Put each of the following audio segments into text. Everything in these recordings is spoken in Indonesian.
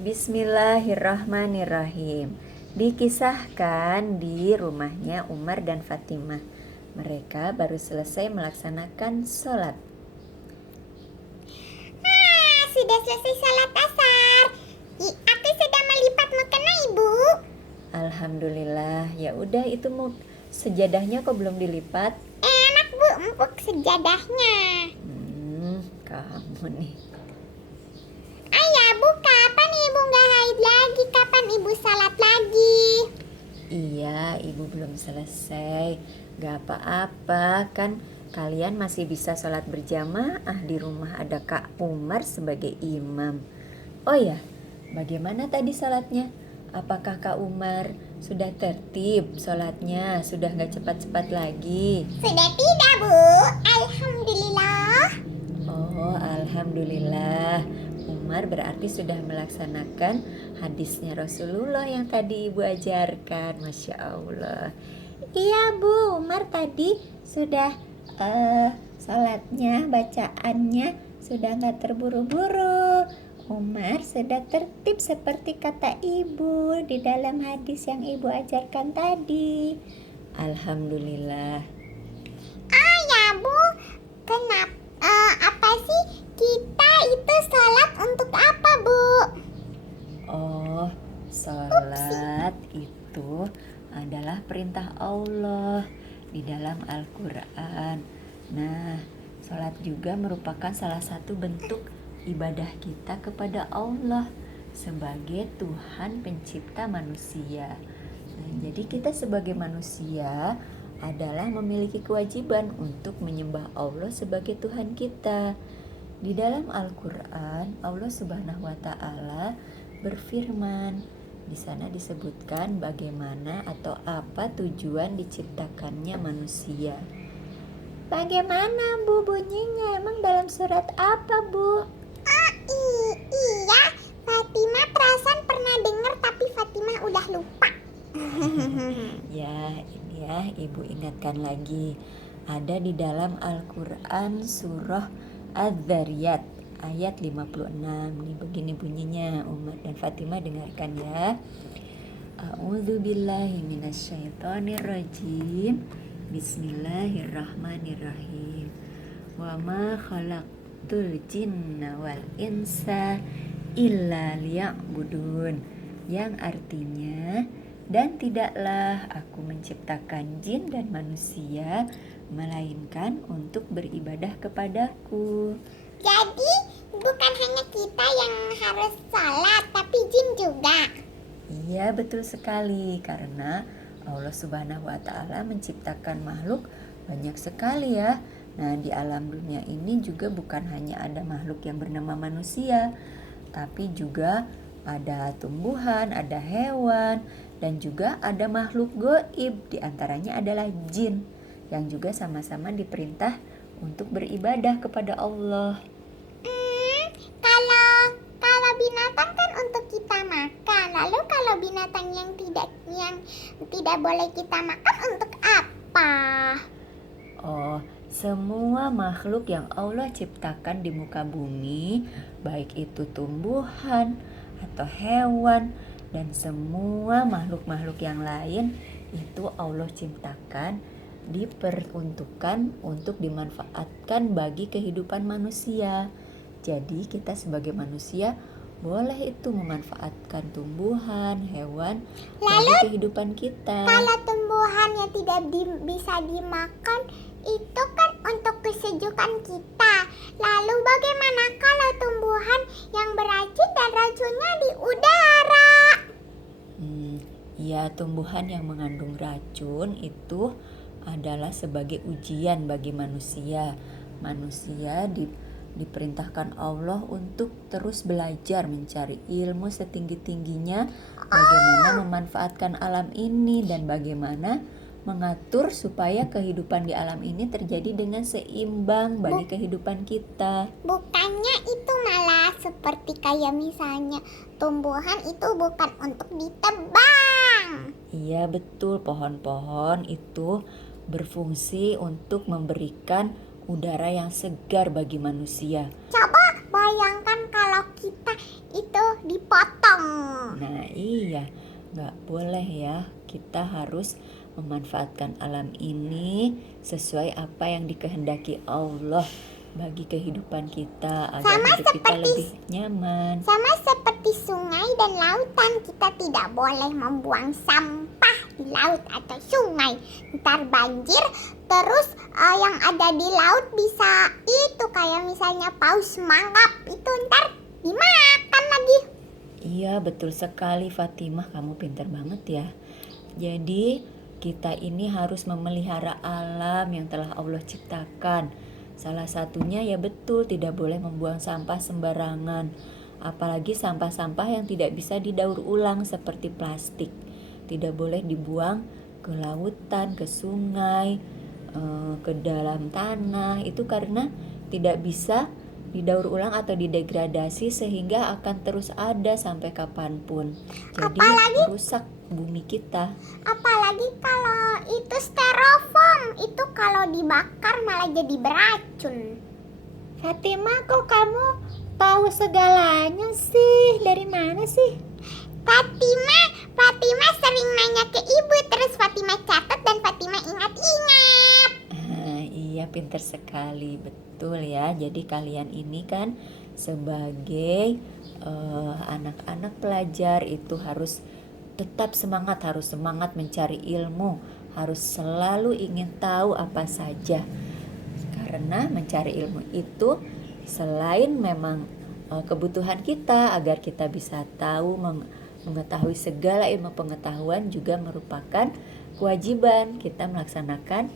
Bismillahirrahmanirrahim. Dikisahkan di rumahnya Umar dan Fatimah. Mereka baru selesai melaksanakan sholat. Sudah selesai salat asar. Aku sedang melipat mukena ibu. Alhamdulillah. Ya udah, itu mau sejadahnya kok belum dilipat? Enak bu, empuk sejadahnya. Kamu nih. Ayah bu, kapan ibu gak haid lagi? Kapan ibu salat lagi? Iya, ibu belum selesai. Gak apa-apa, kan kalian masih bisa sholat berjamaah. Di rumah ada Kak Umar sebagai imam. Oh ya, bagaimana tadi sholatnya? Apakah Kak Umar sudah tertib sholatnya? Sudah gak cepat-cepat lagi? Sudah tidak bu, alhamdulillah. Oh, alhamdulillah. Umar berarti sudah melaksanakan hadisnya Rasulullah yang tadi ibu ajarkan. Masya Allah. Iya bu, Umar tadi sudah salatnya, bacaannya sudah gak terburu-buru. Umar sudah tertib seperti kata ibu di dalam hadis yang ibu ajarkan tadi. Alhamdulillah. Ya bu, kenapa? Apa sih kita itu salat untuk apa bu? Oh, sholat itu adalah perintah Allah di dalam Al-Quran. Nah, sholat juga merupakan salah satu bentuk ibadah kita kepada Allah sebagai Tuhan pencipta manusia. Nah, jadi kita sebagai manusia adalah memiliki kewajiban untuk menyembah Allah sebagai Tuhan kita. Di dalam Al-Quran, Allah Subhanahu wa Ta'ala berfirman. Di sana disebutkan bagaimana atau apa tujuan diciptakannya manusia. Bagaimana bu bunyinya? Emang dalam surat apa bu? Iya, Fatimah perasaan pernah dengar tapi Fatimah udah lupa. Ya, ini ya ibu ingatkan lagi. Ada di dalam Al-Quran surah Az-Zariyat ayat 56. Nih begini bunyinya, Umar dan Fatimah dengarkan ya. A'udzubillahi minasyaitonirrajim. Bismillahirrahmanirrahim. Wa ma khalaqtul jinna wal insa illa liya'budun. Yang artinya, dan tidaklah aku menciptakan jin dan manusia melainkan untuk beribadah kepadaku. Jadi bukan hanya kita yang harus salat, tapi jin juga. Iya, betul sekali, karena Allah Subhanahu wa Ta'ala menciptakan makhluk banyak sekali ya. Nah, di alam dunia ini juga bukan hanya ada makhluk yang bernama manusia, tapi juga ada tumbuhan, ada hewan, dan juga ada makhluk gaib. Di antaranya adalah jin yang juga sama-sama diperintah untuk beribadah kepada Allah. Kalau binatang kan untuk kita makan. Lalu kalau binatang yang tidak boleh kita makan untuk apa? Oh, semua makhluk yang Allah ciptakan di muka bumi, baik itu tumbuhan atau hewan dan semua makhluk-makhluk yang lain, itu Allah ciptakan diperuntukkan untuk dimanfaatkan bagi kehidupan manusia. Jadi kita sebagai manusia boleh itu memanfaatkan tumbuhan, hewan bagi kehidupan kita. Kalau tumbuhan yang tidak bisa dimakan, itu kan untuk kesejukan kita. Lalu bagaimana kalau tumbuhan yang beracun dan racunnya di udara? Ya, tumbuhan yang mengandung racun itu adalah sebagai ujian bagi manusia. Manusia diperintahkan Allah untuk terus belajar mencari ilmu setinggi-tingginya, bagaimana memanfaatkan alam ini dan bagaimana mengatur supaya kehidupan di alam ini terjadi dengan seimbang bagi kehidupan kita. Bukannya itu malah seperti kayak misalnya tumbuhan itu bukan untuk ditebang. Iya betul, pohon-pohon itu berfungsi untuk memberikan udara yang segar bagi manusia. Coba bayangkan kalau kita itu dipotong Nah iya, nggak boleh ya. Kita harus memanfaatkan alam ini sesuai apa yang dikehendaki Allah bagi kehidupan kita agar Sama hidup kita seperti- lebih nyaman. Sama seperti sungai dan lautan, kita tidak boleh membuang sampah di laut atau sungai. Ntar banjir, terus yang ada di laut bisa itu kayak misalnya paus mangap, itu ntar dimakan lagi. Iya betul sekali Fatimah, kamu pintar banget ya. Jadi kita ini harus memelihara alam yang telah Allah ciptakan. Salah satunya ya betul, tidak boleh membuang sampah sembarangan. Apalagi sampah-sampah yang tidak bisa didaur ulang seperti plastik. Tidak boleh dibuang ke lautan, ke sungai, ke dalam tanah. Itu karena tidak bisa didaur ulang atau didegradasi sehingga akan terus ada sampai kapanpun. Jadi merusak bumi kita. Apalagi kalau itu styrofoam, itu kalau dibakar malah jadi beracun. Fatimah, kok kamu tahu segalanya sih? Dari mana sih? Fatimah sering nanya ke ibu, terus Fatimah catat dan Fatimah ingat-ingat. Iya pintar sekali, betul ya. Jadi kalian ini kan sebagai anak-anak pelajar itu harus tetap semangat, harus semangat mencari ilmu, harus selalu ingin tahu apa saja. Karena mencari ilmu itu selain memang kebutuhan kita agar kita bisa tahu mengetahui segala ilmu pengetahuan, juga merupakan kewajiban kita melaksanakan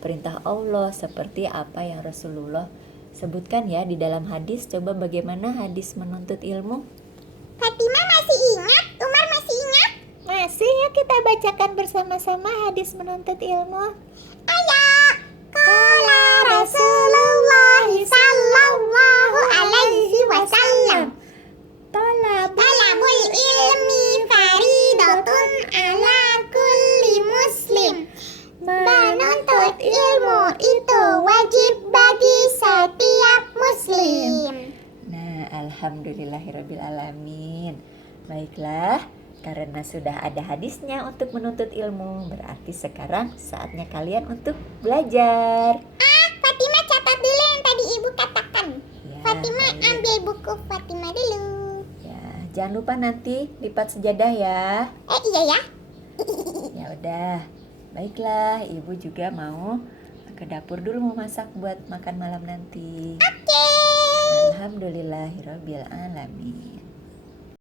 perintah Allah seperti apa yang Rasulullah sebutkan ya di dalam hadis. Coba bagaimana hadis menuntut ilmu? Fatimah masih ingat? Umar masih ingat? Masih, ya kita bacakan bersama-sama hadis menuntut ilmu. Ayo. Qala Rasulullah sallallahu alaihi wasallam, talabul ilmi faridatun ala kulli muslim. Menuntut ilmu itu wajib bagi setiap muslim. Nah, alhamdulillahirrabbilalamin. Baiklah, karena sudah ada hadisnya untuk menuntut ilmu, berarti sekarang saatnya kalian untuk belajar. Fatimah catat dulu yang tadi ibu katakan. Ya, Fatimah baik. ambil buku Fatimah dulu. Ya, jangan lupa nanti lipat sejadah ya. Iya ya. Ya udah. Baiklah, ibu juga mau ke dapur dulu, mau masak buat makan malam nanti. Oke. Alhamdulillahirabbil alamin.